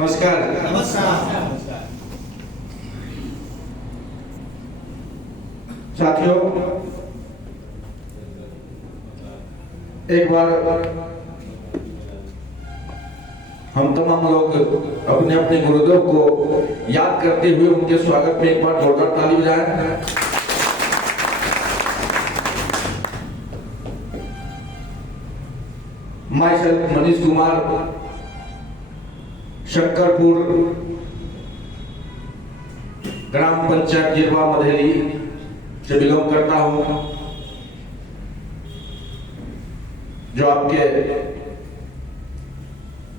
नमस्कार। नमस्कार। साथियों, एक बार हम तमाम लोग अपने अपने गुरुदेव को याद करते हुए उनके स्वागत में एक बार जोरदार ताली बजाएं। माय सेल्फ मनीष कुमार, शंकरपुर ग्राम पंचायत जिरवा मधेली से बिलोंग करता हूं, जो आपके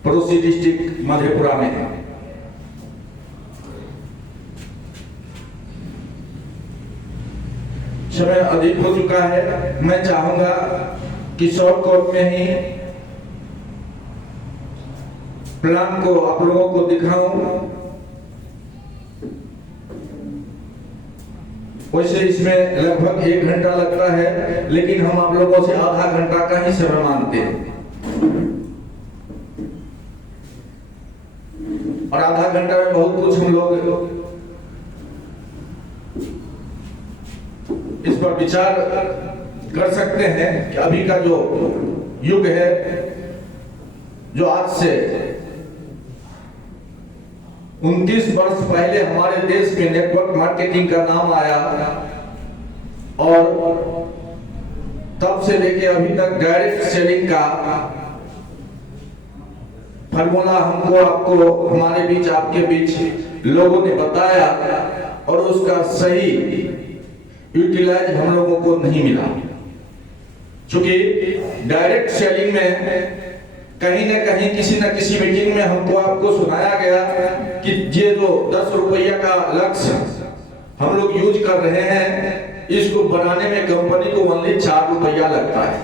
पड़ोसी डिस्ट्रिक्ट मधेपुरा में है। समय अधिक हो चुका है। मैं चाहूंगा कि शॉर्ट कोट में ही प्लान को आप लोगों को दिखाऊं। वैसे इसमें लगभग 1 घंटा लगता है, लेकिन हम आप लोगों से आधा घंटा का ही समय मांगते हैं और आधा घंटा में बहुत कुछ हम लोग इस पर विचार कर सकते हैं कि अभी का जो युग है, जो आज से 29 वर्ष पहले हमारे देश में नेटवर्क मार्केटिंग का नाम आया और तब से लेके अभी तक डायरेक्ट सेलिंग का फार्मूला हमको आपको हमारे बीच आपके बीच लोगों ने बताया और उसका सही यूटिलाइज हम लोगों को नहीं मिला। क्योंकि डायरेक्ट सेलिंग में कहीं न कहीं किसी न किसी मीटिंग में हमको आपको सुनाया गया कि ये जो 10 रुपया का लक्ष्य हम लोग यूज कर रहे हैं, इसको बनाने में कंपनी को ओनली 4 रुपया लगता है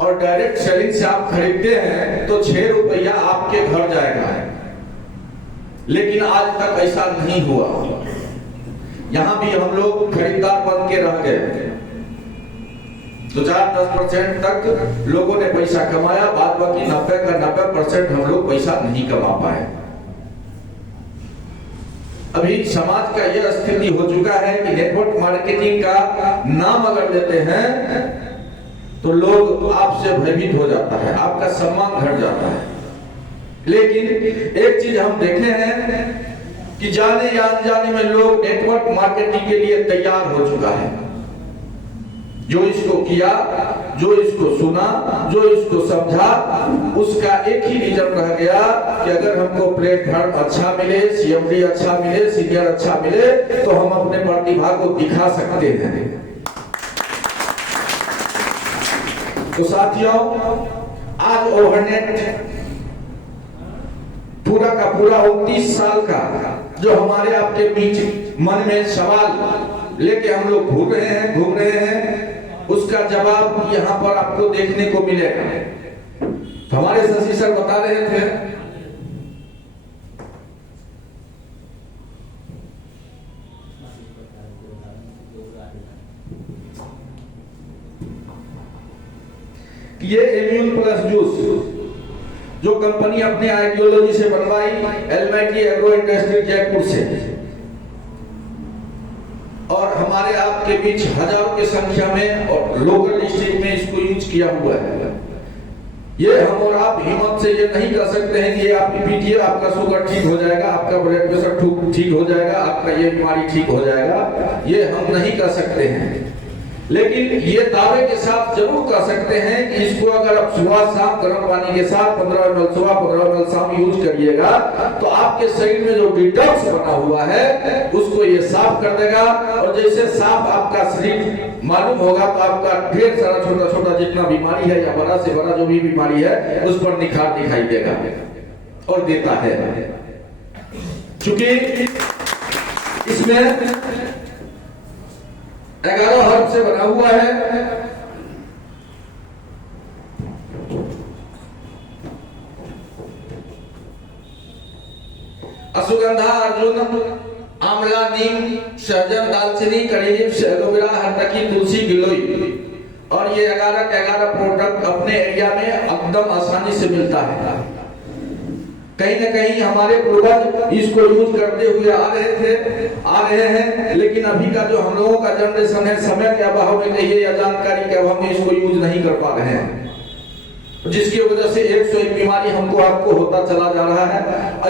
और डायरेक्ट सेलिंग से आप खरीदते हैं तो 6 रुपया आपके घर जाएगा। लेकिन आज तक ऐसा नहीं हुआ। यहां भी हम लोग खरीदार बन के रह गए। तो 4-10% तक लोगों ने पैसा कमाया, बाद बाकी 90 का 90% हम लोग पैसा नहीं कमा पाए। अभी समाज का यह स्थिति हो चुका है कि नेटवर्क मार्केटिंग का नाम अगर लेते हैं तो लोग आपसे भयभीत हो जाता है, आपका सम्मान घट जाता है। लेकिन एक चीज हम देखे हैं कि जाने या अनजाने में लोग नेटवर्क मार्केटिंग के लिए तैयार हो चुका है। जो इसको किया, जो इसको सुना, जो इसको समझा, उसका एक ही रीजन रह गया कि अगर हमको प्लेटफॉर्म अच्छा मिले, सीएमडी अच्छा मिले, सीनियर अच्छा मिले तो हम अपने प्रतिभा को दिखा सकते हैं। तो साथियों, आज ओवरनेट पूरा का पूरा 29 साल का जो हमारे आपके बीच मन में सवाल लेके हम लोग घूम रहे हैं, उसका जवाब यहाँ पर आपको देखने को मिलेगा। हमारे शशि सर बता रहे थे कि ये इम्यून प्लस जूस जो कंपनी अपने आइडियोलॉजी से बनवाई, एलमाइटी एग्रो इंडस्ट्री जयपुर से, और हमारे आपके बीच हजारों की संख्या में और लोकल डिस्ट्रिक्ट में इसको यूज किया हुआ है। ये हम और आप हिम्मत से ये नहीं कर सकते हैं कि ये आप पीजिए, आपका शुगर ठीक हो जाएगा, आपका ब्लड प्रेशर ठीक हो जाएगा, आपका ये बीमारी ठीक हो जाएगा, ये हम नहीं कर सकते हैं। लेकिन ये दावे के साथ जरूर कर सकते हैं कि इसको अगर आप सुबह शाम गर्म पानी के साथ 15 ml सुबह 15 ml शाम यूज करिएगा तो आपके शरीर में जो डिटॉक्स बना हुआ है उसको ये साफ कर देगा। और जैसे साफ आपका शरीर मालूम होगा तो आपका ढेर सारा छोटा छोटा जितना बीमारी है या बड़ा से बड़ा जो भी बीमारी है उस पर निखार दिखाई देगा और देता है। क्योंकि इसमें 11 हर्ब से बना हुआ है। अश्वगंधा, अर्जुन, आंवला, नीम, सहजन, दालचीनी, कड़ी लीव्स, एलोवेरा, हरतकी, तुलसी, गिलोई और ये 11 प्रोडक्ट अपने एरिया में एकदम आसानी से मिलता है। कहीं न कहीं हमारे पूर्वज इसको यूज करते हुए आ रहे हैं, लेकिन अभी का जो हम लोगों का जनरेशन है, समय के अभाव में कहिए या जानकारी के अभाव में इसको यूज नहीं कर पा रहे हैं, जिसकी वजह से 101 बीमारी हमको आपको होता चला जा रहा है।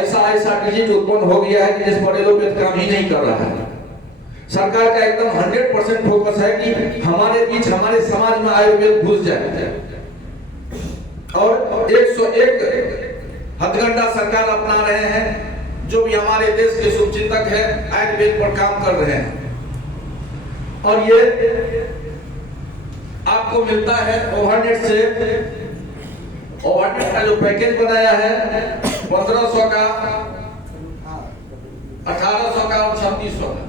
ऐसा डिजीज उत्पन्न हो गया है कि जिस पर एलोपैथ काम ही नहीं कर रहा है। सरकार का एकदम 100% फोकस है कि हमारे बीच, हमारे समाज में आयुर्वेद घुस जाए, और 101 हथकंडा सरकार अपना रहे हैं। जो भी हमारे देश के शुभचिंतक है आयुर्वेद पर काम कर रहे हैं, और ये आपको मिलता है ओवरनेट से। ओवरनेट का जो पैकेज बनाया है 1500 का, 1800 का और 3600 का।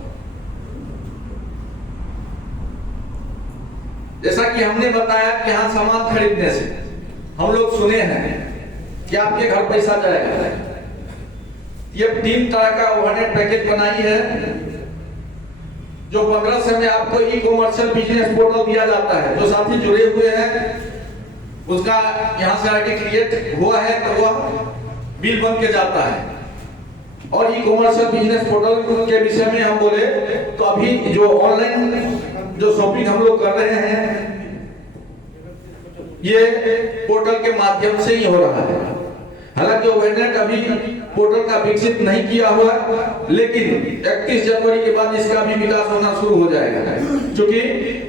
जैसा कि हमने बताया कि यहाँ सामान खरीदने से हम लोग सुने हैं कि आपके घर पैसा जाएगा। ये 3 तरह का ओवरनेट पैकेज बनाई है, जो 1500 में आपको ई कॉमर्शियल बिजनेस पोर्टल दिया जाता है। जो साथी जुड़े हुए हैं उसका यहाँ से आगे क्रिएट हुआ है तो वह बिल बन के जाता है। और ई कॉमर्शियल बिजनेस पोर्टल के विषय में हम बोले तो अभी जो ऑनलाइन जो शॉपिंग हम लोग कर रहे हैं, ये पोर्टल के माध्यम से ही हो रहा है। हालांकि ओवरनेट अभी पोर्टल का विकसित नहीं किया हुआ, लेकिन 31 जनवरी के बाद इसका भी विकास होना शुरू हो जाएगा, क्योंकि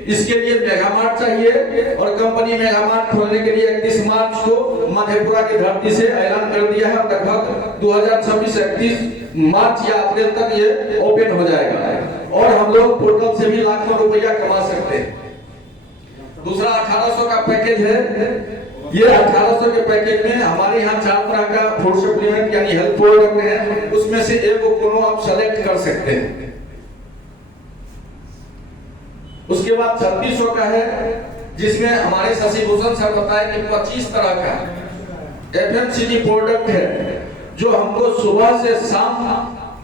इसके लिए मेगामार्ट चाहिए, और कंपनी मेगामार्ट खोलने के लिए 31 मार्च को मधेपुरा की धरती से ऐलान कर दिया है। लगभग 2026 31 मार्च या अप्रैल तक ये ओपन हो जाएगा, और हम लोग पोर्टल से भी लाखों रुपया कमा सकते हैं। दूसरा 1800 का पैकेज है। ये 1800 के पैकेज में हमारे यहाँ 4 तरह का फूड सप्लीमेंट यानी हेल्थ प्रोडक्ट है, उसमें से एक को आप सेलेक्ट कर सकते हैं। उसके बाद 3600 का है, जिसमें हमारे शशि भूषण सर बताए कि 25 तरह का एफएमसीजी प्रोडक्ट है, जो हमको सुबह से शाम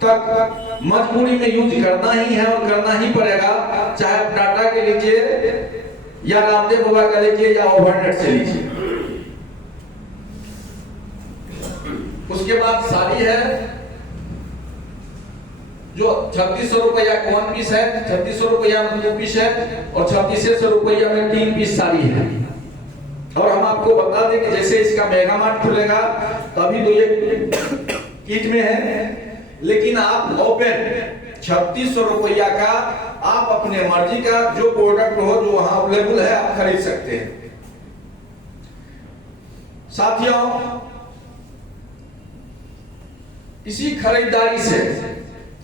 तक मजबूरी में यूज करना ही है और करना ही पड़ेगा, चाहे आप टाटा के लीजिए या रामदेव बाबा का लीजिए या ओवरनेट से लीजिए। उसके बाद साड़ी है, जो 3600 रुपया 1 पीस है, 3600 रुपया में 2 पीस है, और 3600 रुपया में 3 पीस साड़ी है। और हम आपको बता दें कि जैसे इसका मेगामार्ट खुलेगा तो अभी तो ये किट में है, लेकिन आप ओपन 3600 रुपया का आप अपने मर्जी का जो प्रोडक्ट हो जो वहां अवेलेबल है आप खरीद सकते हैं। साथियों, इसी खरीदारी से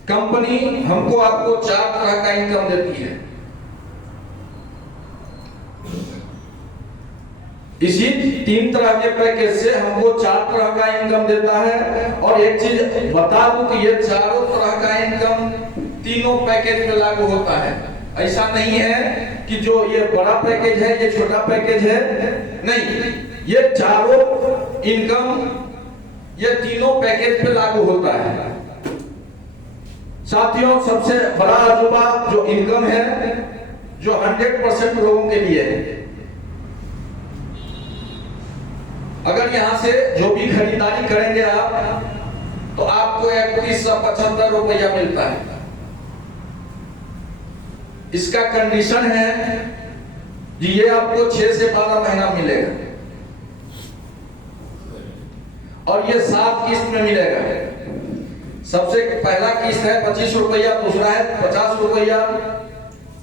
कंपनी हमको आपको 4 तरह का इनकम देती है। इसी 3 तरह के पैकेज से हमको 4 तरह का इनकम देता है। और एक चीज बता दूं कि ये चारों तरह का इनकम तीनों पैकेज में लागू होता है। ऐसा नहीं है कि जो ये बड़ा पैकेज है ये छोटा पैकेज है, नहीं, ये चारों इनकम ये तीनों पैकेज पे लागू होता है। साथियों, सबसे बड़ा अजूबा जो इनकम है, जो 100% लोगों के लिए है। अगर यहां से जो भी खरीदारी करेंगे आप, तो आपको 3175 रुपया मिलता है। इसका कंडीशन है कि ये आपको 6 से 12 महीना मिलेगा, और ये 7 किस्त में मिलेगा। सबसे पहला किस्त है 25 रुपया, दूसरा है 50 रुपया,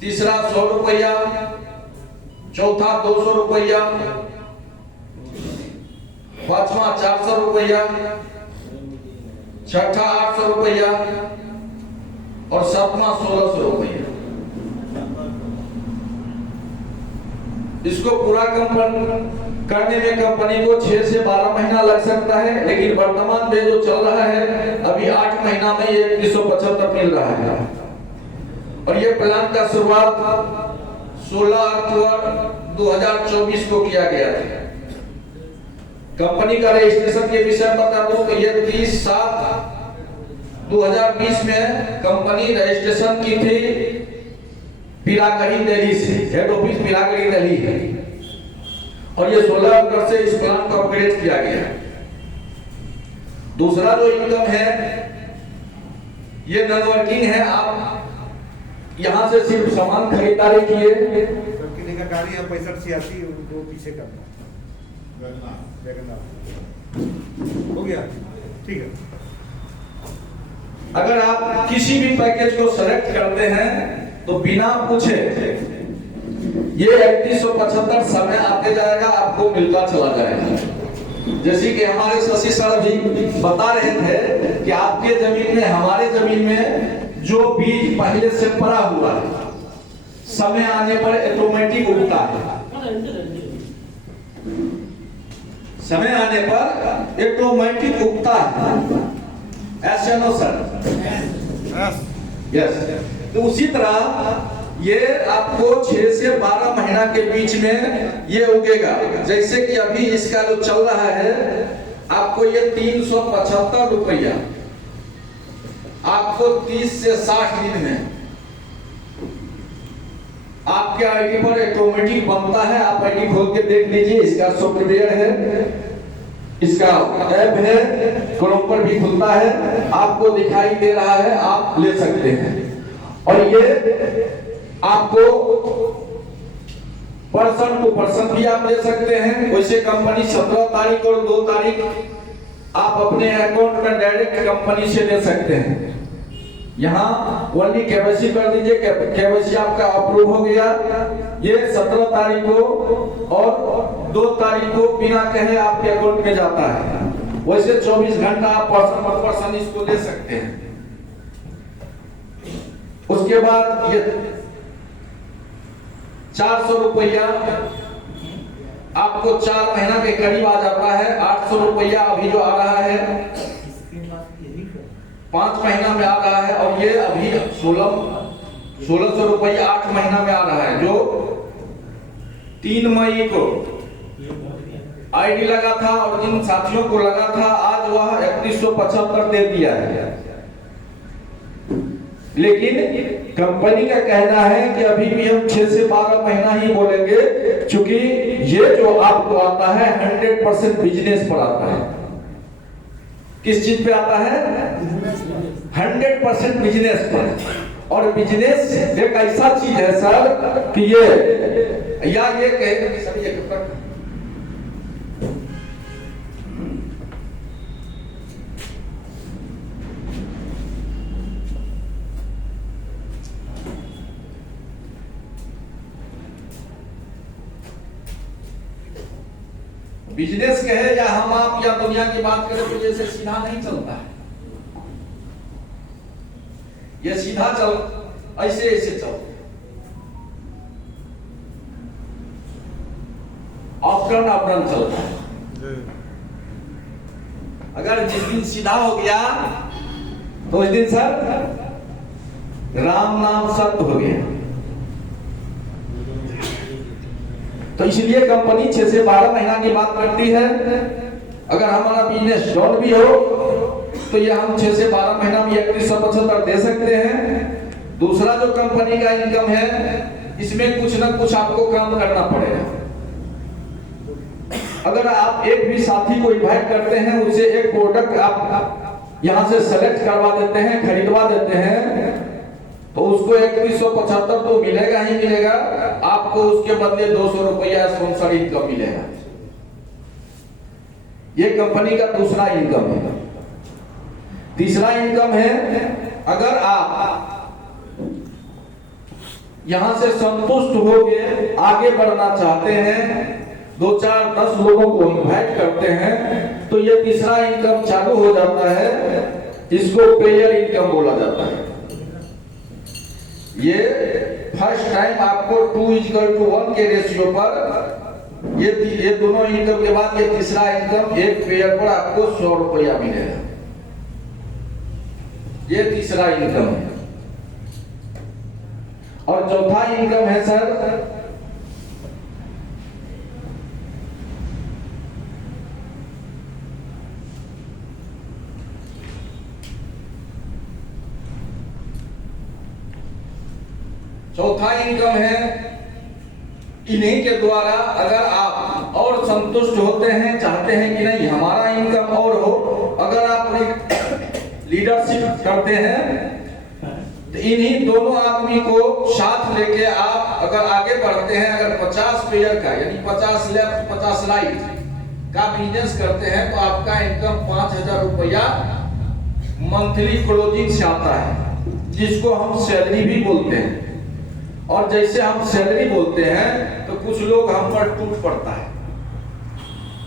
तीसरा 100 रुपया, चौथा 200 रुपया, पांचवा 400 रुपया, छठा 800 रुपया, और सातवां 1600 रुपया। इसको पूरा करने में कंपनी को 6 से 12 महीना लग सकता है, लेकिन वर्तमान में जो चल रहा है अभी 8 महीना में ये 3175 मिल रहा है। और ये प्लान का शुरुआत 16 अक्टूबर 2024 को किया गया था। कंपनी का रजिस्ट्रेशन के विषय में बता दूं तो ये 30/7/2020 में कंपनी रजिस्ट्रेशन की थी पीरागढ़ी दिल्ली से। हेड ऑफिस पीरागढ़ी दिल्ली है, और ये 16 अक्टूबर से इस प्लान को अपग्रेड किया गया। दूसरा जो इनकम है ये नॉन वर्किंग है। आप यहाँ से सिर्फ सामान खरीदारी किए, किसी का गाड़ी है 65-86 उनको पीछे करना हो गया, ठीक है। अगर आप किसी भी पैकेज को सेलेक्ट करते हैं तो बिना पूछे ये 3175 समय आते जाएगा, आपको मिलता चला जाएगा। जैसे कि हमारे शशि सर भी बता रहे थे कि आपके जमीन में हमारे जमीन में जो बीज पहले से पड़ा हुआ है समय आने पर ऑटोमेटिक उगता है, समय आने पर ऑटोमेटिक उगता है। ऐसे नो सर? यस। तो उसी तरह ये आपको 6 से 12 महीना के बीच में ये उगेगा। जैसे कि अभी इसका जो चल रहा है आपको ये 375 रुपया आपको 30 से 60 दिन में आपके आईडी पर ऑटोमेटिक बनता है। आप आईडी खोल के देख लीजिए, इसका सॉफ्टवेयर है, इसका ऐप है, क्रोम पर भी खुलता है, आपको दिखाई दे रहा है, आप ले सकते हैं। और ये आपको पर्सन टू पर्सन भी आप ले सकते हैं। वैसे कंपनी 17 तारीख और 2 तारीख आप अपने अकाउंट में डायरेक्ट कंपनी से ले सकते हैं। यहाँ ओनली केवाईसी कर दीजिए, केवाईसी आपका अप्रूव हो गया। ये 17 तारीख को और 2 तारीख को बिना कहे आपके अकाउंट में जाता है। वैसे 24 घंटा आप पर्सन पर पर्सन इसको ले सकते हैं। उसके बाद ये 400 रुपया आपको 4 महीना के करीब आ जाता है। 800 रुपया अभी जो आ रहा है 5 महीना में आ रहा है, और ये अभी 1600 रुपया 8 महीना में आ रहा है। जो 3 मई को आईडी लगा था और जिन साथियों को लगा था आज वह 3175 दे दिया है। लेकिन कंपनी का कहना है कि अभी भी हम 6 से 12 महीना ही बोलेंगे, क्योंकि ये जो आपको आता है 100% बिजनेस पर आता है। किस चीज पे आता है? 100% बिजनेस पर। और बिजनेस एक ऐसा चीज है सर कि ये कहे सभी बिजनेस कहे या हम आप या दुनिया की बात करें तो जैसे सीधा नहीं चलता है। ये सीधा चल ऐसे ऐसे चलते ऑफ्टर्न ऑफ्टर्न चलता है। अगर जिस दिन सीधा हो गया तो उस दिन सर राम नाम सत्य हो गया। तो इसलिए कंपनी 6 से 12 महीना की बात करती है। अगर हमारा बिजनेस डाउन भी हो तो ये हम 6 से 12 महीना में 3175 दे सकते हैं। दूसरा जो कंपनी का इनकम है इसमें कुछ ना कुछ आपको काम करना पड़ेगा। अगर आप एक भी साथी को इनवाइट करते हैं, उसे एक प्रोडक्ट आप यहां से सेलेक्ट करवा देते हैं, खरीदवा देते हैं, तो उसको 3175 तो मिलेगा ही मिलेगा। आपको उसके बदले 200 रुपया स्पॉन्सर इनकम मिलेगा। ये कंपनी का दूसरा इनकम है। तीसरा इनकम है, अगर आप यहां से संतुष्ट होकर आगे बढ़ना चाहते हैं, 2, 4, 10 लोगों को इनवाइट करते हैं, तो ये तीसरा इनकम चालू हो जाता है। इसको पेयर इनकम बोला जाता है। ये फर्स्ट टाइम आपको 2:1 के रेशियो पर ये दोनों इनकम के बाद ये तीसरा इनकम एक पेयर पर आपको 100 रुपया मिलेगा। ये तीसरा इनकम है। और चौथा इनकम है सर चौथा इनकम है इन्हीं के द्वारा अगर आप और संतुष्ट होते हैं, चाहते हैं कि नहीं हमारा इनकम और हो। अगर आप लीडरशिप करते हैं तो इन्हीं दोनों आदमी को साथ लेके आप अगर आगे बढ़ते हैं, अगर 50 पेयर का यानी 50 लेफ्ट 50 राइट का बिजनेस करते हैं तो आपका इनकम 5,000 रुपया मंथली क्लोजिंग से आता है, जिसको हम सैलरी भी बोलते हैं। और जैसे हम सैलरी बोलते हैं तो कुछ लोग हम पर टूट पड़ता है,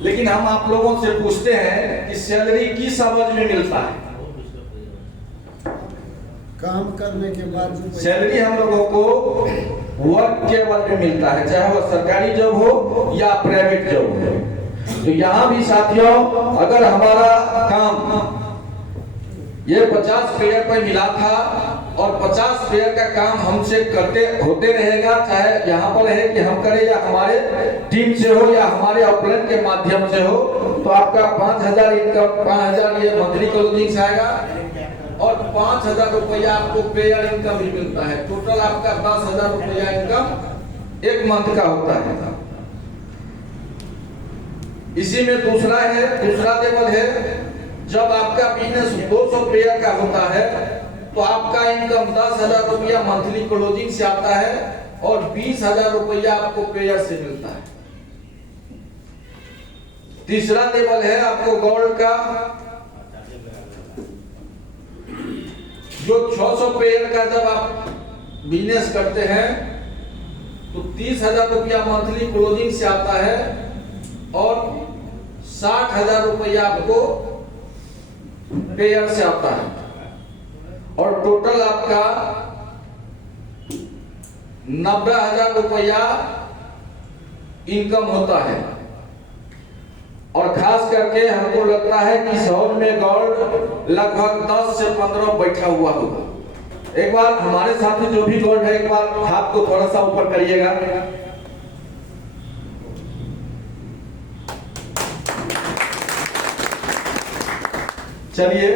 लेकिन हम आप लोगों से पूछते हैं कि सैलरी किस अवधि में मिलता है? काम करने के बाद सैलरी हम लोगों को वर्क के अवधि में मिलता है, चाहे वह सरकारी जॉब हो या प्राइवेट जॉब हो। तो यहाँ भी साथियों, अगर हमारा काम ये 50 पेयर पर मिला था और 50 पेयर का काम हमसे करते होते रहेगा, चाहे यहाँ पर है कि हम करें या हमारे टीम से हो या हमारे ऑपरेट के माध्यम से हो, तो आपका 5,000 इनकम 5,000 ये मंथली क्लोजिंग से आएगा और 5,000 रुपया आपको पेयर इनकम भी मिलता है। टोटल आपका 10,000 रुपया इनकम एक मंथ का होता है। इसी में दूसरा लेवल है, जब आपका बिजनेस 200 पेयर का होता है तो आपका इनकम 10,000 रुपया मंथली क्लोजिंग से आता है और 20,000 रुपया आपको पेयर से मिलता है। तीसरा लेवल है आपको गोल्ड का, जो 600 पेयर का जब आप बिजनेस करते हैं तो 30,000 रुपया मंथली क्लोजिंग से आता है और 60,000 रुपया आपको पेयर से आता है और टोटल आपका 90,000 रुपया इनकम होता है। और खास करके हमको लगता है कि शहर में गोल्ड लगभग 10 से 15 बैठा हुआ होगा। एक बार हमारे साथ जो भी गोल्ड है, एक बार हाथ को थोड़ा सा ऊपर करिएगा। चलिए,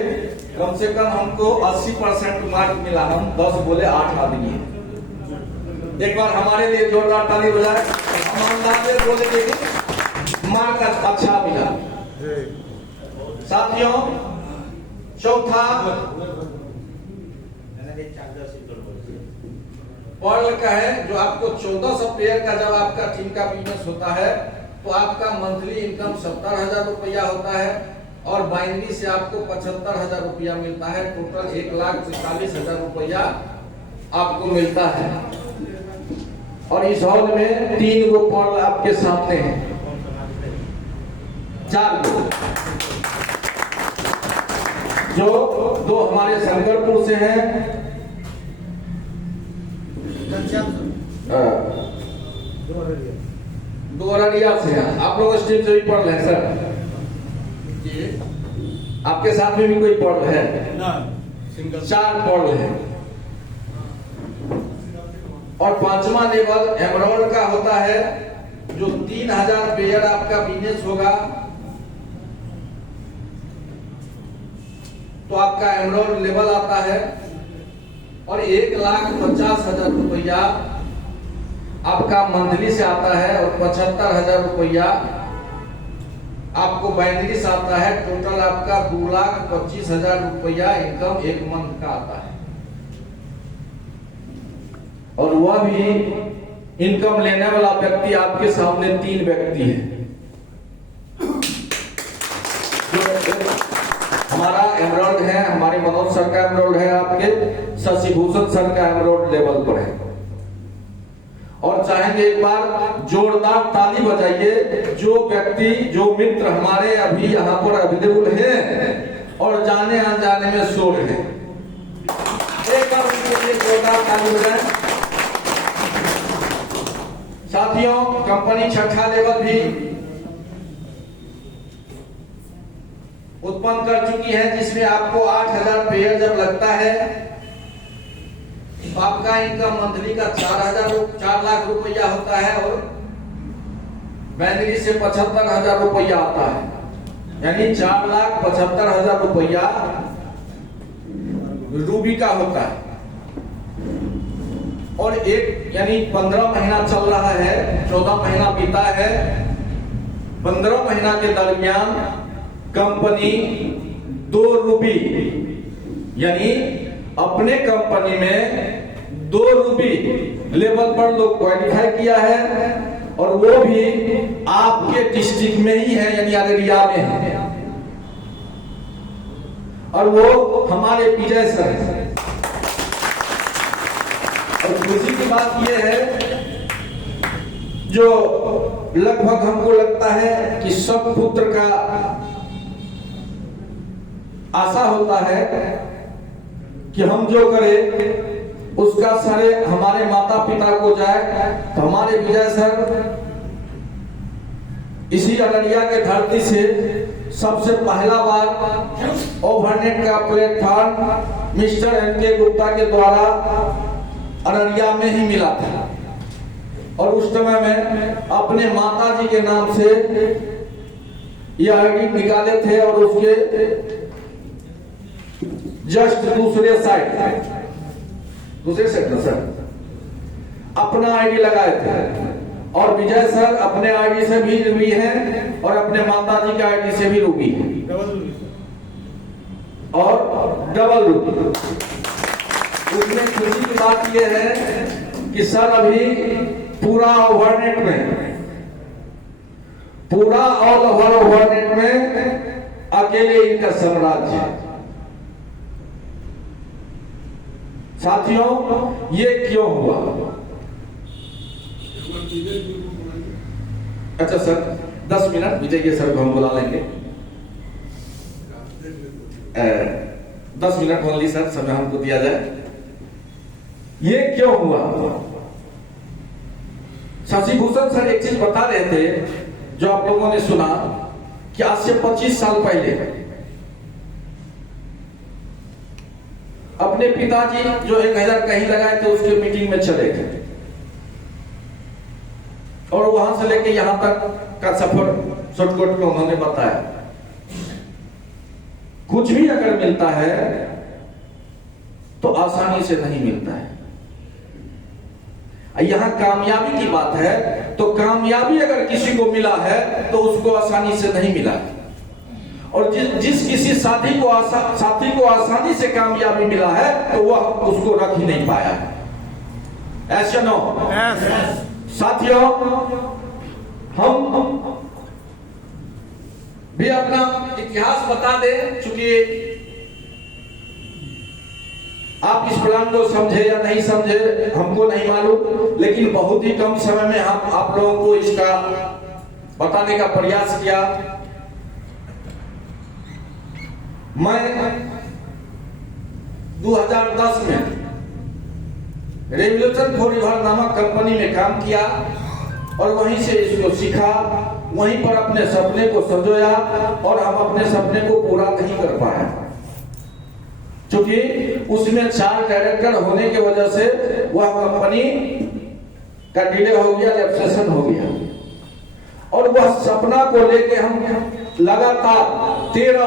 कम से कम हमको 80% मार्क मिला। हम 10 बोले 8 आदमी है। एक बार हमारे लिए जोरदार ताली बजाए। हम अंदाजे बोले लेकिन मार्क अच्छा मिला। साथियों, चौथा पर्ल का है, जो आपको 1400 पेयर का जब आपका टीम का बिजनेस होता है तो आपका मंथली इनकम 70,000 रुपया होता है और बाइनरी से आपको 75,000 रुपया मिलता है। टोटल 1,45,000 रुपया आपको मिलता है। और इस हॉल में 3 गो पर्ल आपके सामने हैं, 4 गो, जो 2 हमारे शंकरपुर से हैं, 2 अररिया से हैं। आप लोग स्टीम से भी पर्ल है सर? आपके साथ में भी कोई पर्ल है? 4 पर्ल है। और 5वां लेवल एमराल्ड का होता है, जो 3,000 पेयर आपका बिजनेस होगा तो आपका एमराल्ड लेवल आता है और 1,50,000 रुपया आपका मंथली से आता है और 75,000 रुपया आपको बाइनरी से आता है। टोटल आपका 2,25,000 रुपया इनकम एक मंथ का आता है। और वह भी इनकम लेने वाला व्यक्ति आपके सामने 3 व्यक्ति है। हमारा एमराल्ड है, हमारे मनोज सर का एमराल्ड है, आपके शशिभूषण सर का एमराल्ड लेवल पर है। और चाहेंगे एक बार जोरदार ताली बजाइए जो व्यक्ति, जो मित्र हमारे अभी यहाँ पर अवेलेबल हैं और जाने अनजाने में शोर है। एक बार उनके लिए जोरदार ताली बजाएं। साथियों, कंपनी 6ठा लेवल भी उत्पन्न कर चुकी है, जिसमें आपको 8,000 पेयर जब लगता है तो आपका इनकम मंथली का 4 लाख रुपया होता है और बाइनरी से 75,000 रुपया आता है, यानी 4,75,000 रुपया रूबी का होता है। और एक यानी 15 महीना चल रहा है, 14 महीना बीता है 15 महीना के दरमियान कंपनी 2 रुपये यानी अपने कंपनी में 2 रुपये लेवल पर लोग क्वालिफाई किया है, और वो भी आपके डिस्ट्रिक्ट में ही है यानी अररिया में है, और वो हमारे विजय सर है। और खुशी की बात यह है जो लगभग हमको लगता है कि सब पुत्र का आशा होता है कि हम जो करें उसका श्रेय हमारे माता पिता को जाए। तो हमारे विजय सर इसी अररिया के धरती से सबसे पहला बार ओवरनेट का प्लेटफॉर्म मिस्टर एन.के. गुप्ता के द्वारा अररिया में ही मिला था, और उस समय में अपने माता जी के नाम से ये आईडी निकाले थे, और उसके जस्ट दूसरे साइड सर अपना आईडी लगाए थे, और विजय सर अपने आईडी से भी रुबी हैं और अपने माता जी के आईडी से भी रुबी है, और डबल रुबी। उसमें खुशी की बात यह है कि सर अभी पूरा ओवरनेट में, पूरा ऑल ओवर ओवरनेट में अकेले इनका साम्राज्य है। साथियों, ये क्यों हुआ? अच्छा सर, 10 मिनट विजय के सर को हम बुला लेंगे। 10 मिनट ओनली सर, समय हमको दिया जाए। ये क्यों हुआ? शशि भूषण सर एक चीज बता रहे थे जो आप लोगों ने सुना कि आज से 25 साल पहले अपने पिताजी जो 1000 कहीं लगाए थे उसके मीटिंग में चले गए, और वहां से लेके यहां तक का सफर शॉर्टकट में उन्होंने बताया। कुछ भी अगर मिलता है तो आसानी से नहीं मिलता है। यहां कामयाबी की बात है, तो कामयाबी अगर किसी को मिला है तो उसको आसानी से नहीं मिला है, और जिस किसी साथी को आसानी से कामयाबी मिला है तो वह उसको रख ही नहीं पाया है। ऐसा नो साथियों, हम भी अपना इतिहास बता दें, चूंकि आप इस प्लान को समझे या नहीं समझे हमको नहीं मालूम, लेकिन बहुत ही कम समय में हम आप लोगों को इसका बताने का प्रयास किया। मैं 2010 में रेवोल्यूशन फॉर रिवर नामक कंपनी में काम किया, और वहीं से इसको सीखा, वहीं पर अपने सपने को संजोया, और हम अपने सपने को पूरा नहीं कर पाए क्योंकि उसमें 4 डायरेक्टर होने की वजह से वह कंपनी का डिले हो गया, रेजिस्ट्रेशन हो गया, और वह सपना को लेके हम लगातार 13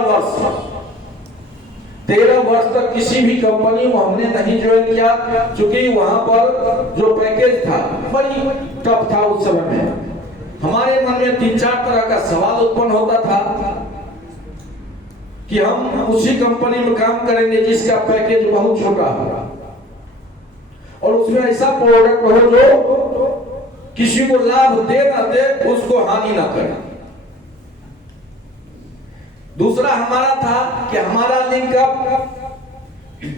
वर्ष तक किसी भी कंपनी को हमने नहीं ज्वाइन किया, क्योंकि वहां पर जो पैकेज था बड़ी टफ था। उस समय में हमारे मन में 3-4 तरह का सवाल उत्पन्न होता था कि हम उसी कंपनी में काम करेंगे जिसका पैकेज बहुत छोटा हो, और उसमें ऐसा प्रोडक्ट हो जो किसी को लाभ दे ना दे, उसको हानि ना करे। दूसरा हमारा था कि हमारा लिंक अप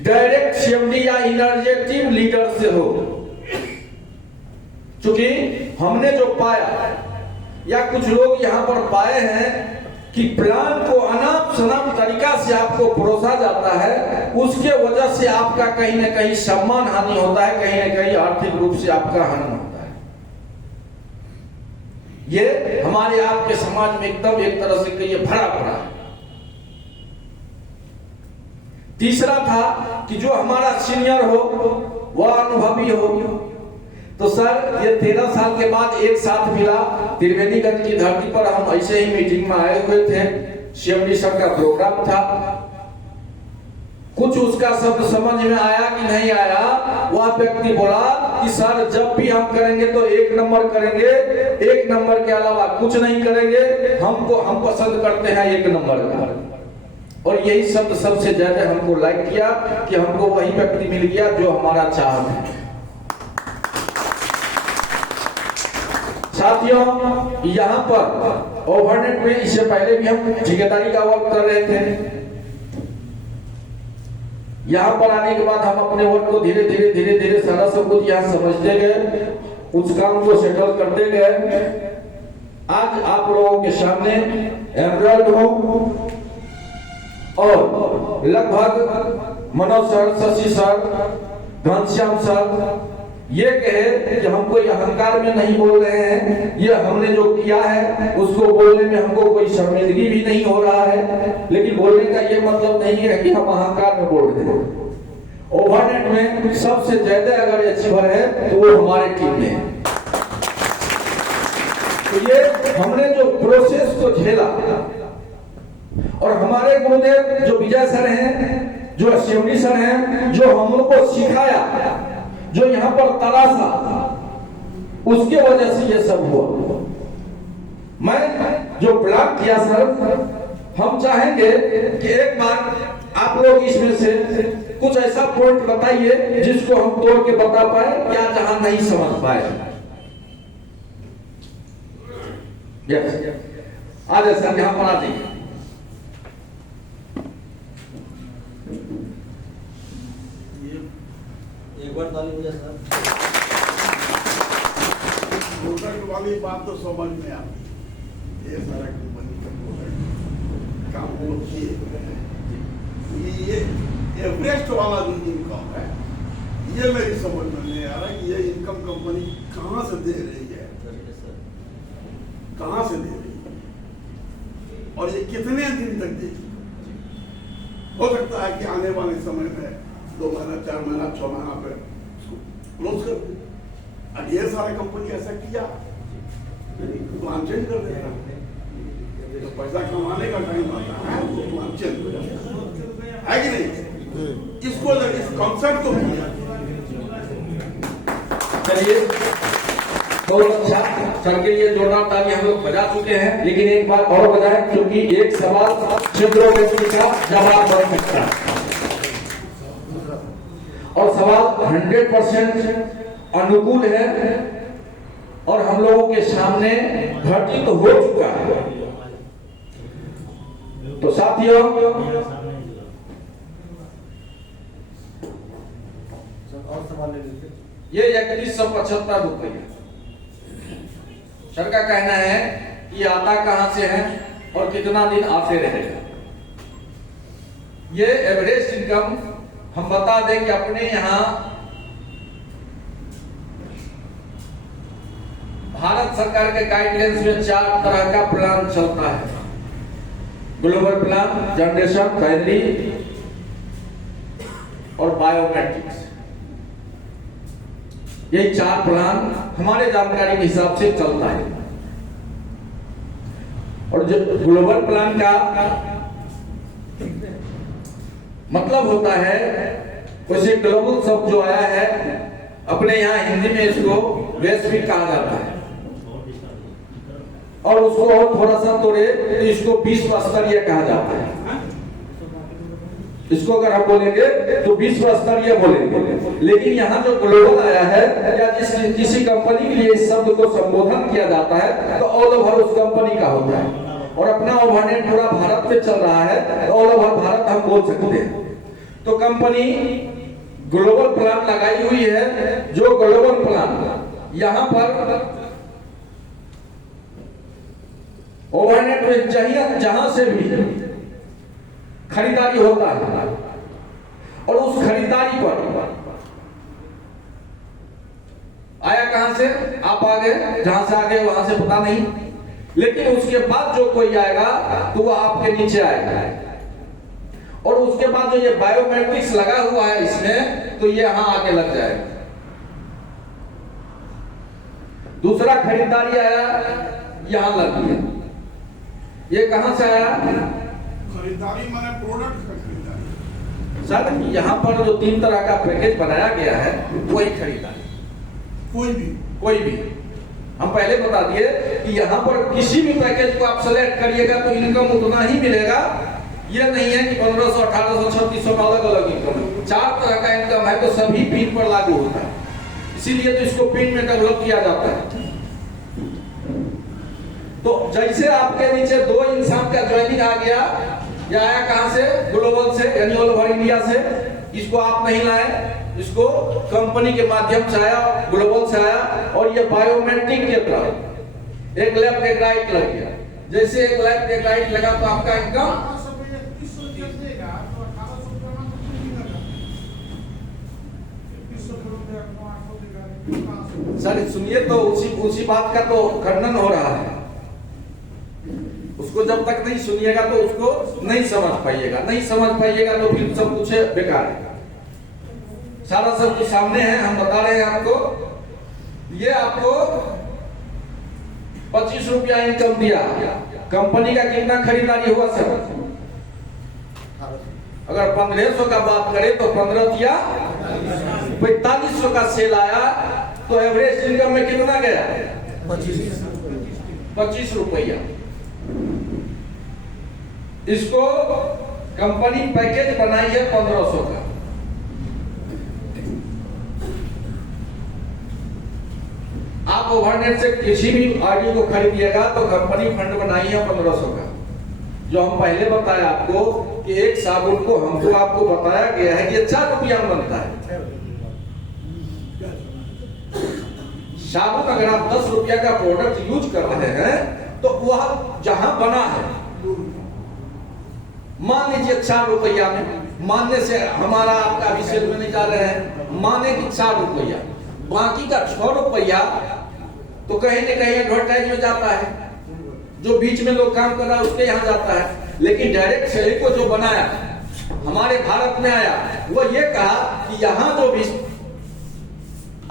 डायरेक्ट सीएमडी या इनर्जेटिव लीडर से हो, क्योंकि हमने जो पाया या कुछ लोग यहां पर पाए हैं कि प्लान को अनाप शनाप तरीका से आपको परोसा जाता है, उसके वजह से आपका कहीं ना कहीं सम्मान हानि होता है, कहीं ना कहीं आर्थिक रूप से आपका हानि होता है। ये हमारे आपके समाज में एकदम एक तरह से कहिए भरा पड़ा है। तीसरा था कि जो हमारा सीनियर हो वह अनुभवी हो। तो सर ये 13 साल के बाद एक साथ मिला, त्रिवेणीगंज की धरती पर हम ऐसे ही मीटिंग में आए हुए थे, सीएमडी सर का प्रोग्राम था। कुछ उसका शब्द समझ में आया कि नहीं आया, वह व्यक्ति बोला कि सर जब भी हम करेंगे तो 1 नंबर करेंगे, 1 नंबर के अलावा कुछ नहीं करेंगे, हम पसंद करते हैं 1 नंबर का। और यही शब्द सबसे ज्यादा हमको लाइक किया कि हमको वही व्यक्ति मिल गया जो हमारा चाहत है। साथियों, यहाँ पर ओवरनेट में इससे पहले भी हम ठेकेदारी का वर्क कर रहे थे। यहाँ पर आने के बाद हम अपने वर्क को धीरे धीरे सारा सब कुछ यहाँ समझते गए, उस काम को सेटल करते गए। आज आप लोगों के सामने एमराल्ड हो और लगभग Manoj sir, Shashi sir, Ghanshyam sir ये कहे कि हम कोई अहंकार में नहीं बोल रहे हैं, ये हमने जो किया है उसको बोलने में हमको कोई शर्मिंदगी भी नहीं हो रहा है। लेकिन बोलने का ये मतलब नहीं है कि हम अहंकार में बोल रहे हैं। ओवरनेट में सबसे ज्यादा अगर अचीवर है तो वो हमारे टीम में है। तो ये हमने जो प्रोसेस को झेला और हमारे गुरुदेव जो विजय सर हैं, जो असेंबली सर हैं, जो हम लोग को सिखाया, जो यहाँ पर तरासा, उसके वजह से ये सब हुआ। मैं जो प्लान किया सर, हम चाहेंगे कि एक बार आप लोग इसमें से कुछ ऐसा पॉइंट बताइए जिसको हम तोड़ के बता पाए, क्या जहां नहीं समझ पाए। यस, आ जाए सर, यहां पर आ जाइए। एक बार ताली बजा सर। प्रोडक्ट वाली बात तो समझ में आती है। ये सारा कंपनी का प्रोडक्ट काम वो ये एवरेस्ट वाला जो इनकम है, ये मेरी समझ में नहीं आ रहा कि ये इनकम कंपनी कहाँ से दे रही है, कहाँ से दे रही है और ये कितने दिन तक देगी। हो सकता है कि आने वाले समय में 2 महीना, 4 महीना, 6 महीना पे क्लोज कर दे। अब ये सारे कंपनी ऐसा किया, प्लान चेंज कर देता है। तो पैसा कमाने का टाइम आता है तो प्लान चेंज हो जाता है कि नहीं। इसको इस कॉन्सेप्ट को चलिए, बहुत अच्छा, सर के लिए जोरदार ताली हम लोग बजा चुके हैं। लेकिन एक बार और बजाएं, क्योंकि एक सवाल छिद्रों व्यक्ति का जवाब बन सकता है और सवाल 100% अनुकूल है और हम लोगों के सामने घटित हो चुका है। तो साथियों, और सवाल ले लीजिए। ये 3175 रुपये सर का कहना है कि आता कहां से है और कितना दिन आते रहेगा। ये एवरेज इनकम हम बता दें कि अपने यहाँ भारत सरकार के गाइडलाइंस में 4 तरह का प्लान चलता है। ग्लोबल प्लान, जनरेशन, प्राइमरी और बायोमेट्रिक्स। ये 4 प्लान हमारे जानकारी के हिसाब से चलता है। और जो ग्लोबल प्लान का मतलब होता है, उसे ग्लोबल शब्द जो आया है अपने यहाँ हिंदी में इसको वैश्विक कहा जाता है और उसको और थोड़ा सा तोड़े तो इसको विश्व स्तरीय कहा जाता है। इसको अगर हम बोलेंगे तो विश्व स्तरीय बोलेंगे। लेकिन यहाँ जो ग्लोबल आया है या किसी कंपनी के लिए इस शब्द को संबोधन किया जाता है तो ऑल ओवर उस कंपनी का होता है। और अपना ओवरनेट पूरा भारत पे चल रहा है तो ऑल ओवर भारत हम बोल सकते हैं। तो कंपनी ग्लोबल प्लान लगाई हुई है। जो ग्लोबल प्लान यहाँ पर ओवरनेट में जहां से भी खरीदारी होता है और उस खरीदारी पर आया कहां से, आप आ गए, जहां से आ गए वहां से पता नहीं, लेकिन उसके बाद जो कोई आएगा तो वह आपके नीचे आएगा। और उसके बाद जो ये बायोमेट्रिक्स लगा हुआ है इसमें, तो ये यहां आके लग जाएगा। दूसरा खरीदारी आया, यहां लग गया। ये कहां से आया? खरीदारी माने प्रोडक्ट का खरीदारी। सर यहाँ पर जो 3 तरह का पैकेज बनाया गया है वही खरीदारी। कोई भी हम पहले बता दिए कि यहाँ पर किसी भी पैकेज को आप सेलेक्ट करिएगा तो इनकम उतना ही मिलेगा। ये नहीं है कि 1500, 1800, 3600 में अलग अलग इनकम है। 4 तरह का इनकम है तो सभी पिन पर लागू होता है, इसीलिए तो इसको पिन में डेवलप किया जाता है। तो जैसे आपके नीचे 2 इंसान का ज्वाइनिंग आ गया, या आया कहां से, ग्लोबल से यानी ऑल ओवर इंडिया से, इसको आप नहीं लाए, इसको कंपनी के माध्यम से आया, ग्लोबल से आया, और ये बायोमेट्रिक के तरह एक लेफ्ट एक राइट लग गया। जैसे एक लेफ्ट एक राइट लगा तो आपका इनकम सर सुनिए, तो उसी बात का तो खंडन हो रहा है। उसको जब तक नहीं सुनिएगा तो उसको नहीं समझ पाइएगा, नहीं समझ पाइएगा तो फिर सब कुछ बेकार है। सारा सब कुछ सामने है, हम बता रहे हैं आपको। ये आपको 25 रुपया इनकम दिया, कंपनी का कितना खरीदारी हुआ सर? अगर 1500 का बात करें तो 15 दिया, 4500 का सेल आया, तो एवरेज इनकम में कितना गया? 25 रुपया। इसको कंपनी पैकेज बनाई है 1500 का। आप ओवरनेट से किसी भी आईडी को खरीदिएगा तो कंपनी फंड बनाई है 1500 का। जो हम पहले बताया आपको कि एक साबुन को हमको आपको बताया गया है कि 4 रुपया में बनता है। साबुन अगर आप 10 रुपया का प्रोडक्ट यूज कर रहे हैं तो वह जहां बना है, मान लीजिए 4 रुपया में, मानने से हमारा आपका अभी सेल में नहीं जा रहे हैं, माने कि 4 रुपया, बाकी का 6 रुपया तो कहीं न कहीं एडवर्टाइज में जाता है, जो बीच में लोग काम कर रहा है उसके यहाँ जाता है। लेकिन डायरेक्ट सेलिंग को जो बनाया हमारे भारत में आया, वो ये कहा कि यहाँ जो भी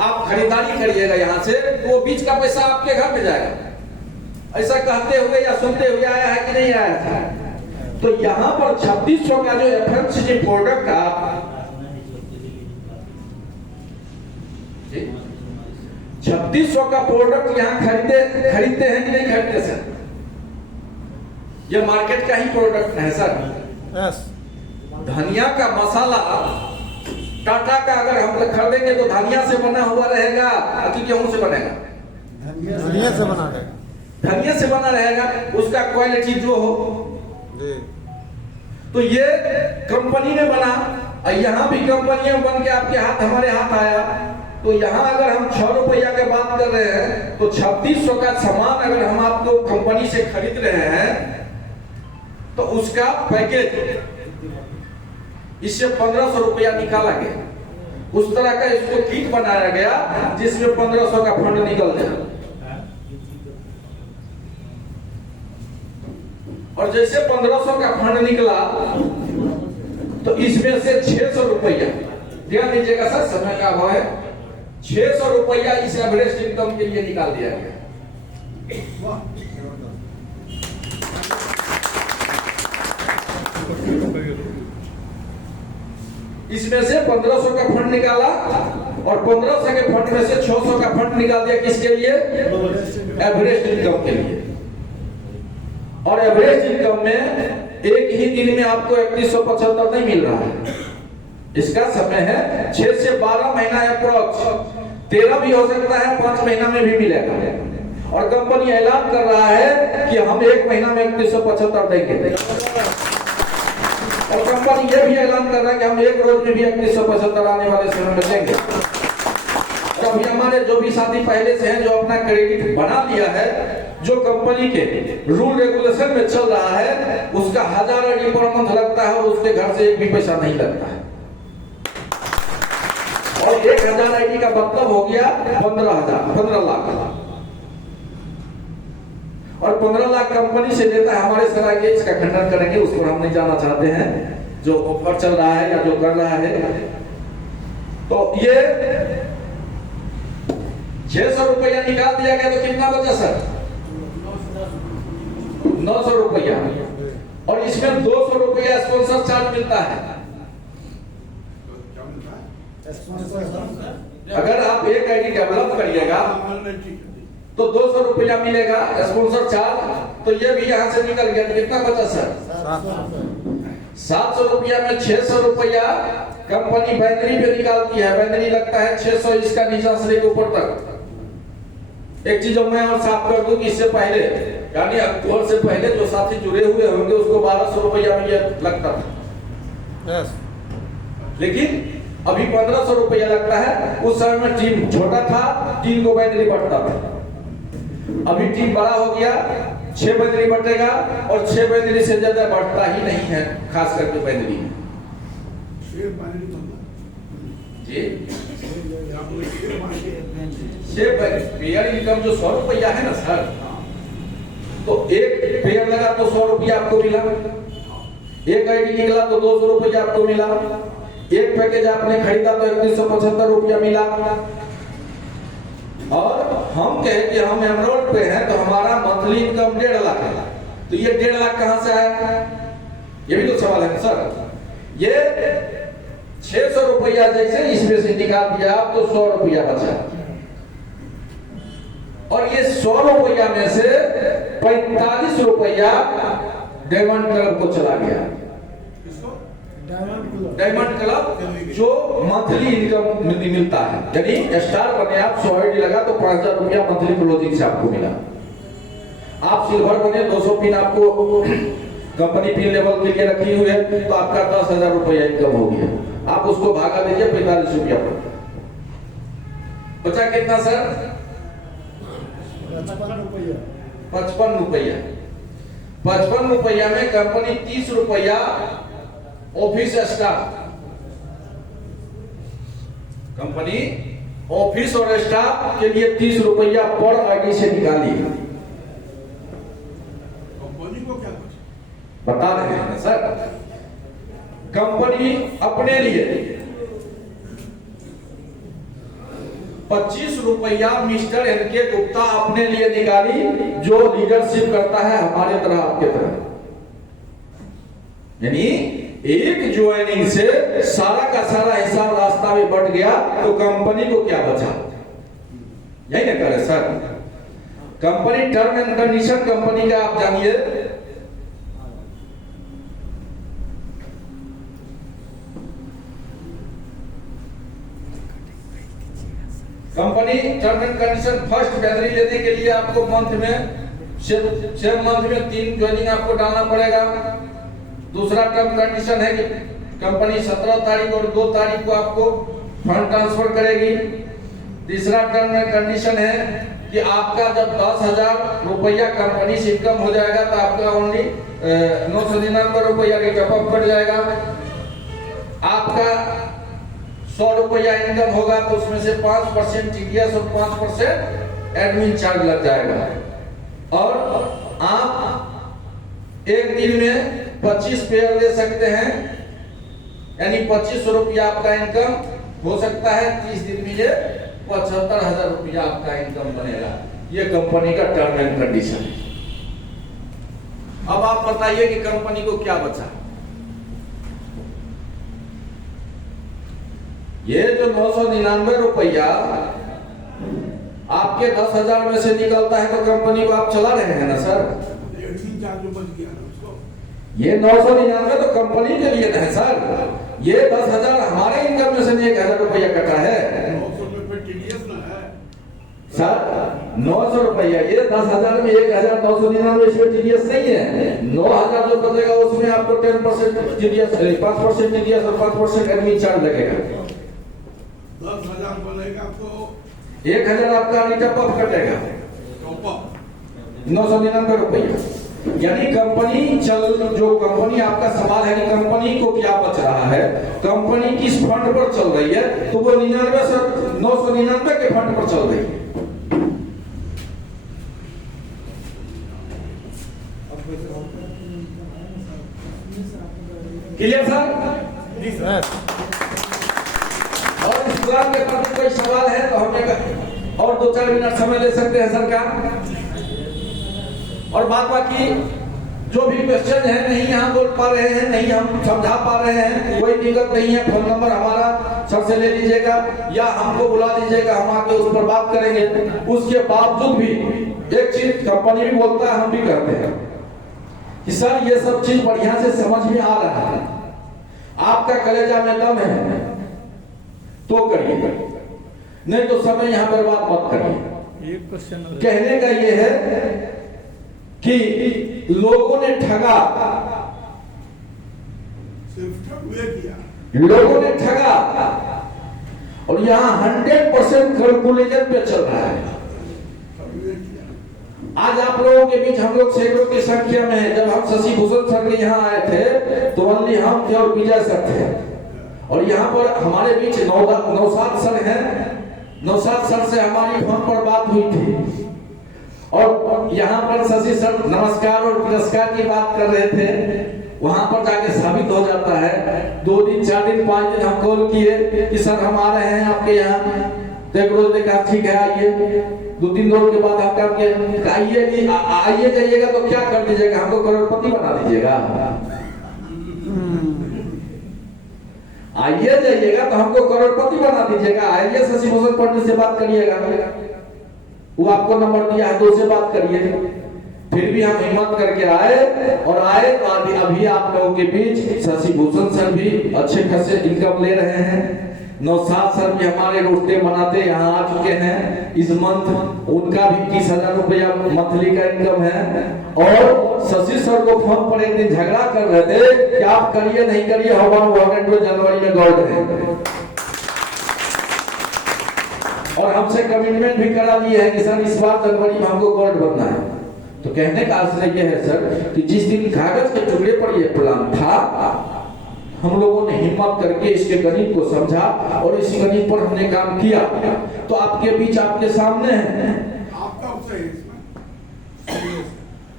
आप खरीदारी करिएगा यहाँ से, तो वो बीच का पैसा आपके घर में जाएगा। ऐसा कहते हुए या सुनते हुए आया है कि नहीं आया था? तो यहाँ पर 3600 का जो एफएमसीजी प्रोडक्ट आप 3600 का प्रोडक्ट यहाँ खरीदते हैं कि नहीं खरीदते सर? ये मार्केट का ही प्रोडक्ट है सर। यस। धनिया का मसाला टाटा का अगर हम खरीदेंगे तो धनिया से बना हुआ रहेगा कि गेहूं से बनेगा? धनिया से बना रहेगा। धनिया से बना रहेगा, उसका क्वालिटी जो हो। तो ये कंपनी ने बना, यहाँ भी कंपनियां बन के आपके हाथ हमारे हाथ आया। तो यहाँ अगर हम 6 रुपया की बात कर रहे हैं तो 3600 का सामान अगर हम आपको कंपनी से खरीद रहे हैं तो उसका पैकेज इससे 1500 रुपया निकाला गया। उस तरह का इसको किट बनाया गया जिसमें 1500 का फंड निकल जाए। और जैसे 1500 का फंड निकला तो इसमें से 600 रुपया, ध्यान दीजिएगा सर, समय का अभाव है, 600 रुपया इस एवरेज इनकम के लिए निकाल दिया गया। इसमें से 1500 का फंड निकाला और 1500 के फंड में से 600 का फंड निकाल दिया किसके लिए? एवरेज इनकम के लिए। और एवरेज इनकम में एक ही दिन में आपको 3175 नहीं मिल रहा है, इसका समय है 6 से 12 महीना अप्रोक्स, 13 भी हो सकता है, 5 महीना में भी मिलेगा। और कंपनी ऐलान कर रहा है कि हम 1 महीना में 3175 देंगे। और कंपनी ये भी ऐलान कर रहा है कि हम 1 रोज में भी 3175 आने वाले समय में देंगे। और अभी हमारे जो भी साथी पहले से हैं जो अपना क्रेडिट बना लिया है, जो कंपनी के रूल रेगुलेशन में चल रहा है, उसका 1000 आईडी पर मंथ लगता है और उसके घर से एक भी पैसा नहीं लगता है। और 1000 आईडी का मतलब हो गया 15 लाख। और 15 लाख कंपनी से देता है, हमारे सर आगे इसका खंडन करेंगे, उस पर हम नहीं जाना चाहते हैं, जो ऑफर चल रहा है या जो कर रहा है। तो ये 600 रुपया निकाल दिया गया तो कितना बचा सर? 900 रुपया। और इसमें 200 रुपया स्पॉन्सर चार्ज मिलता है। अगर आप एक आईडी डेवलप करिएगा तो 200 रुपया मिलेगा स्पॉन्सर चार्ज, तो ये भी यहाँ से निकल गया। तो कितना बचा सर? 700 रुपया में 600 रुपया कंपनी बैनरी पे निकालती है। बैनरी लगता है 600, इसका नीचा से लेकर ऊपर तक। एक चीज मैं और साफ कर दूं कि इससे पहले यानी अक्टूबर से पहले जो साथी जुड़े हुए होंगे उसको 1200 रुपया में ये लगता था। लेकिन अभी 1500 रुपया लगता है। उस समय में टीम छोटा था, 3 को बैनरी बढ़ता था। अभी टीम बड़ा हो गया, 6 बैनरी बढ़ेगा और 6 बैनरी से ज्यादा बढ़ता ही नहीं है, खास करके बैनरी जी। 6 पेयर इनकम जो 100 रुपया है ना सर, तो एक पेयर लगा तो 100 रुपया आपको मिला, एक आईडी निकला तो 200 रुपया आपको मिला, एक पैकेज आपने खरीदा तो 3175 रुपया मिला। और हम कहे कि हम एमरोल्ड पे हैं तो हमारा मंथली इनकम 1.5 लाख है, तो ये 1.5 लाख कहां से आया? ये भी तो सवाल है सर। ये 600 रुपया जैसे इसमें से निकाल दिया आप तो 100 रुपया बचा, और ये 100 रुपया में से 45 रुपया डायमंड क्लब को चला गया। डायमंड क्लब जो मंथली इनकम मिलता है, यानी स्टार बने आप 100 आईडी लगा तो 5000 रुपया मंथली क्लोजिंग से आपको मिला। आप सिल्वर बने 200 पिन आपको कंपनी पिन लेवल के लिए रखी हुई है तो आपका 10,000 रुपया इनकम हो गया। आप उसको भागा दीजिए 45 रुपया पर, बचा कितना सर? 55 रुपया। 55 रुपया में कंपनी 30 रुपया ऑफिस स्टाफ, कंपनी ऑफिस और स्टाफ के लिए 30 रुपया पर आईडी से निकाली। कंपनी को क्या बता रहे हैं सर, कंपनी अपने लिए 25 रुपया मिस्टर एनके गुप्ता अपने लिए निकाली, जो लीडरशिप करता है हमारे तरह आपके तरह। यानी एक ज्वाइनिंग से सारा का सारा हिसाब रास्ता में बढ़ गया तो कंपनी को क्या बचा? यही ना करे sir. Company term and condition company का आप जानिए, company term and condition first binary लेने के लिए आपको मंथ में 6 मंथ में 3 ज्वाइनिंग आपको डालना पड़ेगा। दूसरा टर्म कंडीशन है कि कंपनी 17 तारीख और 2 तारीख को आपको फंड ट्रांसफर करेगी। तीसरा टर्म कंडीशन है कि आपका जब 10,000 रुपया कंपनी से इनकम हो जाएगा तो आपका ओनली 999 रुपया के टॉपअप कट जाएगा। आपका 100 रुपया इनकम होगा तो उसमें से 5% टीडीएस और 5% एडमिन चार्ज लग जाएगा। और आप एक दिन में 25 पेयर ले सकते हैं, यानी 2500 रुपया आपका इनकम हो सकता है। 30 दिन में ये 75,000 रुपया आपका इनकम बनेगा। ये कंपनी का टर्म एंड कंडीशन है। अब आप बताइए कि कंपनी को क्या बचा? ये जो 999 रुपया आपके 10,000 में से निकलता है तो कंपनी को आप चला रहे हैं ना सर। ये 999 तो कंपनी के लिए है सर। ये 10,000 हमारे इनकम में से 1,000 रुपया कटा है सर। 900 रुपया, ये 10,000 में 1,999 इसमें टीडीएस नहीं है। 9,000 जो बचेगा उसमें आपको 10% टीडीएस, 5% टीडीएस और 5% एडमिन चार्ज लगेगा। 10,000 बनेगा तो 1,000 आपका टॉपअप कटेगा, 999 रुपया। यानी कंपनी जो कंपनी आपका सवाल है कि कंपनी को क्या बच रहा है, कंपनी किस फंड पर चल रही है, तो वो 99 से 999 के फंड पर चल रही है। Clear sir? जी सर। और इस प्लान के प्रति कोई सवाल है तो हमें और 2-4 मिनट समय ले सकते हैं सरकार। और बात बाकी जो भी क्वेश्चन है नहीं यहाँ बोल पा रहे हैं, नहीं हम समझा पा रहे हैं, कोई दिक्कत नहीं है। फोन नंबर हमारा सर से ले लीजिएगा या हमको बुला लीजिएगा, हम आके उस पर बात करेंगे। उसके बावजूद भी एक चीज कंपनी भी बोलता है, हम भी करते हैं कि सर ये सब चीज बढ़िया से समझ में आ रहा है, आपका कलेजा में दम है तो करिए, नहीं तो समय यहाँ पर बात मत करिए। एक क्वेश्चन कहने का ये है कि लोगों ने ठगा, सिर्फ ठगुए किया, लोगों ने ठगा और यहाँ 100% कैलकुलेशन पे चल रहा है। ठगुए किया। आज आप लोगों के बीच हम लोग सैकड़ों की संख्या में हैं। जब हम शशि भूषण सर के यहाँ आए थे तो ओनली हम थे और विजय सर थे, और यहाँ पर हमारे बीच नौशाद सर हैं। नौशाद सर से हमारी फोन पर बात हुई थी और यहाँ पर शशि सर नमस्कार और तिरस्कार की बात कर रहे थे। वहां पर जाके साबित हो जाता है, 2 दिन 4 दिन 5 दिन हम कॉल किए कि सर हम आ रहे हैं आपके यहाँ, तो एक रोज देखा ठीक है आइए, 2-3 रोज के बाद आप क्या आइए आइए जाइएगा तो क्या कर दीजिएगा, हमको करोड़पति बना दीजिएगा। आइए जाइएगा तो हमको करोड़पति बना दीजिएगा, आइए शशि भूषण पंडित से बात करिएगा, वो आपको नंबर दिया है, 2 से बात करिए। फिर भी हम हिम्मत करके आए और आए तो अभी आप लोगों के बीच शशि भूषण सर भी अच्छे खासे इनकम ले रहे हैं। नौशाद सर भी हमारे रोस्टे मनाते यहाँ आ चुके हैं इस मंथ, उनका भी 30,000 रुपया मंथली का इनकम है। और शशि सर को फोन पर एक दिन झगड़ा कर रहे थे कि आप करिए नहीं करिए, हम जनवरी में दौड़ रहे हैं और हमसे कमिटमेंट भी करा लिए है कि सर इस बार जनवरी में हमको गोल्ड बनना है। तो कहने का आशय यह है सर कि जिस दिन कागज के टुकड़े पर यह प्लान था, हम लोगों ने हिम्मत करके इसके गणित को समझा और इसी गणित पर हमने काम किया। तो आपके बीच आपके सामने है। आपका उत्साह है इसमें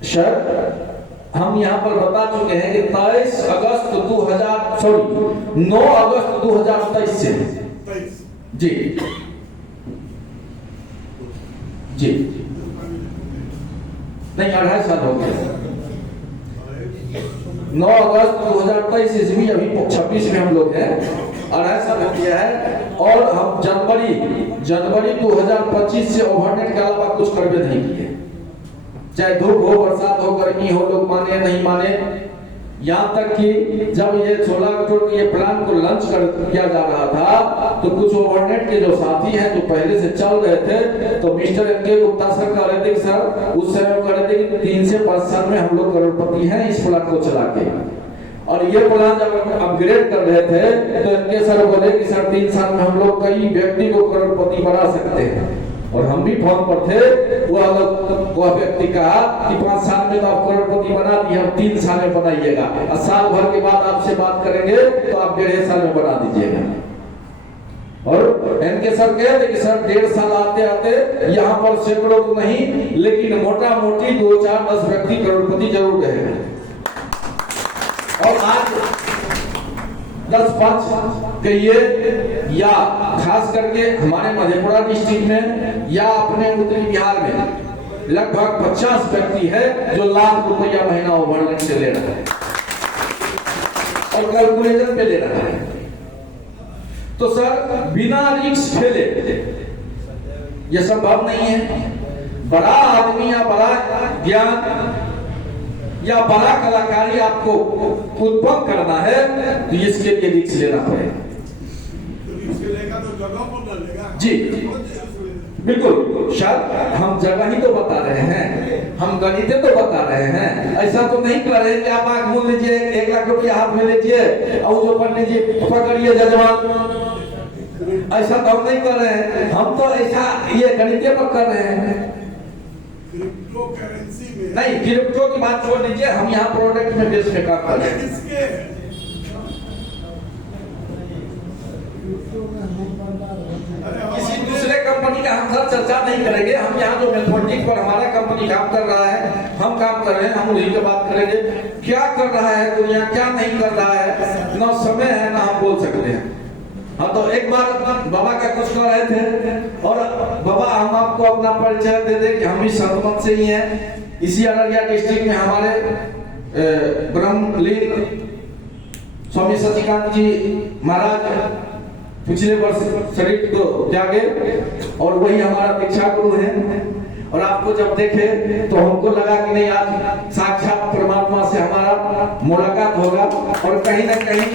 सर हम यहाँ पर बता चुके हैं कि 23 अगस्त 9 अगस्त 2023 से 23 जी जी नहीं 2.5 साल हो गए। 9 अगस्त 2023 ईस्वी, अभी 26 में हम लोग हैं, 2.5 साल हो गया है। और हम जनवरी 2025 से ओवरनेट के अलावा कुछ करवे नहीं किए, चाहे धूप हो बरसात हो गर्मी हो, लोग माने नहीं माने। यहाँ तक कि जब ये 16 अक्टूबर को ये प्लान को लॉन्च किया जा रहा था तो कुछ ओवरनेट के जो साथी हैं जो पहले से चल रहे थे, तो मिस्टर एम.के. गुप्ता सर कह रहे थे कि सर उस समय कह रहे थे कि 3 से 5 साल में हम लोग करोड़पति हैं इस प्लान को चला के। और ये प्लान जब अपग्रेड कर रहे थे तो एम.के. सर बोले कि सर 3 साल में हम लोग कई व्यक्ति को करोड़पति बना सकते हैं। और हम भी फोन पर थे, वह व्यक्ति कहा कि 5 साल में तो आप करोड़पति बना दिए, हम 3 साल में बनाइएगा और साल भर के बाद आपसे बात करेंगे तो आप 1.5 साल में बना दीजिएगा। और एम.के. सर कहते कि सर 1.5 साल आते आते यहाँ पर सैकड़ों तो नहीं लेकिन मोटा मोटी 2, 4, 10 व्यक्ति करोड़पति जरूर रहेंगे। और आज 10-5 कहिए या खास करके हमारे मधेपुरा डिस्ट्रिक्ट में या अपने उत्तरी बिहार में लगभग 50 व्यक्ति है जो लाख रुपया महीना ओवरनेट से ले रहा है और कैलकुलेटर पे ले रहा है। तो सर बिना रिस्क खेले यह संभव नहीं है। बड़ा आदमी या बड़ा ज्ञान या बड़ा कलाकारी आपको उत्पन्न करना है तो इसके लिए रिस्क लेना पड़ेगा। जी बिल्कुल सर, हम जगह ही तो बता रहे हैं, हम गणितें तो बता रहे हैं। ऐसा तो नहीं कर रहे कि आप आंख मूंद लीजिए 1 लाख रुपया हाथ में लीजिए और जो पढ़ लीजिए पकड़िए जजमान, ऐसा तो हम नहीं कर रहे हैं। हम तो ऐसा ये गणितें पर कर रहे हैं। क्रिप्टो करेंसी में नहीं, क्रिप्टो की बात छोड़ दीजिए, हम यहाँ प्रोडक्ट में बेस में काम कर रहे हैं। किसी दूसरे कंपनी का हम सर चर्चा नहीं करेंगे। हम यहाँ जो मैथमेटिक्स पर हमारा कंपनी काम कर रहा है, हम काम कर रहे हैं, हम उन्हीं की बात करेंगे। क्या कर रहा है दुनिया, क्या नहीं कर रहा है, ना समय है ना हम बोल सकते हैं। हाँ तो एक बार बाबा का कुछ कह रहे थे और बाबा हम आपको अपना परिचय दे दें कि हम भी संतमत से ही हैं। इसी अररिया डिस्ट्रिक्ट में हमारे ब्रह्मलीन स्वामी सचिकांत जी महाराज पिछले वर्ष शरीर को त्यागे और वही हमारा दीक्षा गुरु है। और आपको जब देखे तो हमको लगा कि नहीं, आज साक्षात परमात्मा से हमारा मुलाकात होगा। और कहीं ना कहीं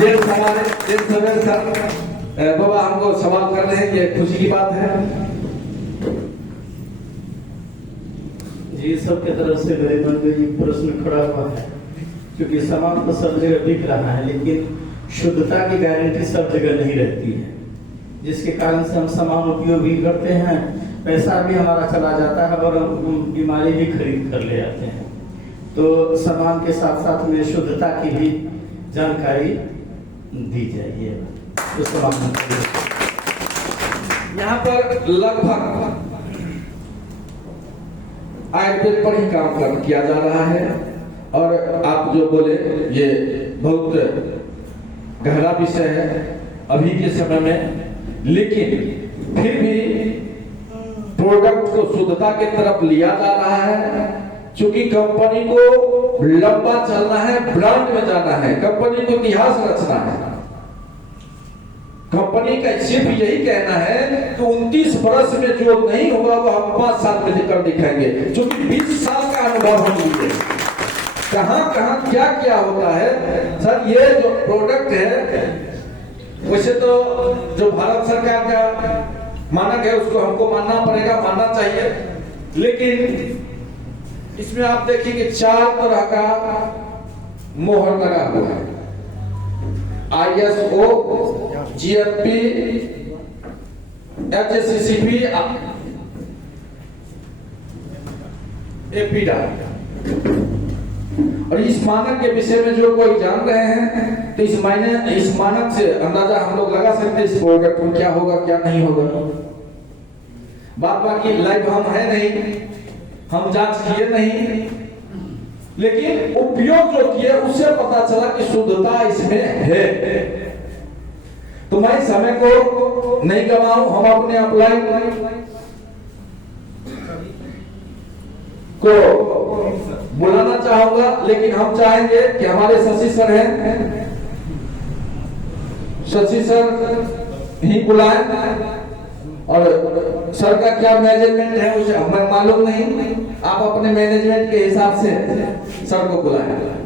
देर सवेर सर बाबा हमको सवाल कर रहे हैं, ये खुशी की बात है। जी, सबके तरफ से मेरे मन में एक प्रश्न खड़ा हुआ है, क्योंकि सामान तो सब जगह बिक रहा है, लेकिन शुद्धता की गारंटी सब जगह नहीं रहती है, जिसके कारण से हम सामान उपयोग भी करते हैं, पैसा भी हमारा चला जाता है और हम बीमारी भी खरीद कर ले आते हैं। तो सामान के साथ साथ में शुद्धता की भी जानकारी दी जाइए। तो सामान यहाँ पर लगभग आयुर्वेद पर ही काम किया जा रहा है। और आप जो बोले ये बहुत गहरा विषय है अभी के समय में, लेकिन फिर भी प्रोडक्ट को शुद्धता की तरफ लिया जा रहा है, क्योंकि कंपनी को लंबा चलना है, ब्रांड में जाना है, कंपनी को इतिहास रचना है। कंपनी का सिर्फ यही कहना है कि 29 वर्ष में जो नहीं होगा वो हम 5 साल में कर दिखाएंगे, क्योंकि 20 साल का अनुभव हम लिए कहां क्या क्या होता है। सर ये जो प्रोडक्ट है, वैसे तो जो भारत सरकार का मानक है उसको हमको मानना पड़ेगा, मानना चाहिए, लेकिन इसमें आप देखिए कि 4 तरह का मोहर लगा हुआ है। ISO, GMP, HACCP, APEDA. और इस मानक के विषय में जो कोई जान रहे हैं तो इस मानक से अंदाजा हम लोग लगा सकते हैं इस प्रोडक्ट में क्या होगा क्या नहीं होगा। बाकी लाइव हम है नहीं, हम जांच किए नहीं, लेकिन उपयोग जो किए उससे पता चला कि शुद्धता इसमें है। तो मैं समय को नहीं गवाऊं, हम अपने अपलाइन को बुलाना चाहूंगा, लेकिन हम चाहेंगे कि हमारे शशि सर हैं, शशि सर ही बुलाएं। और सर का क्या मैनेजमेंट है उसे हमें मालूम नहीं, आप अपने मैनेजमेंट के हिसाब से सर को बुलाएं।